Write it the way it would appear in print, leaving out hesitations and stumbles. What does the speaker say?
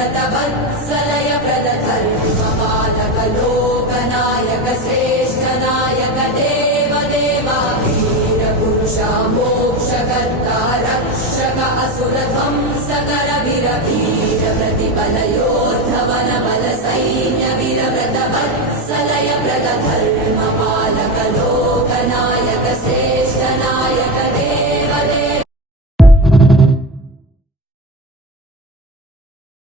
व्रतवत्सलय प्रदधर्मपालक लोकनायक श्रेष्ठ नायक देव देवा वीर पुरुषा मोक्षकर्ता रक्षक असुर ध्वंसकर वीर वीर प्रतिबल योद्धवन बल सैन्य वीर व्रतवत्सलय प्रदधर्म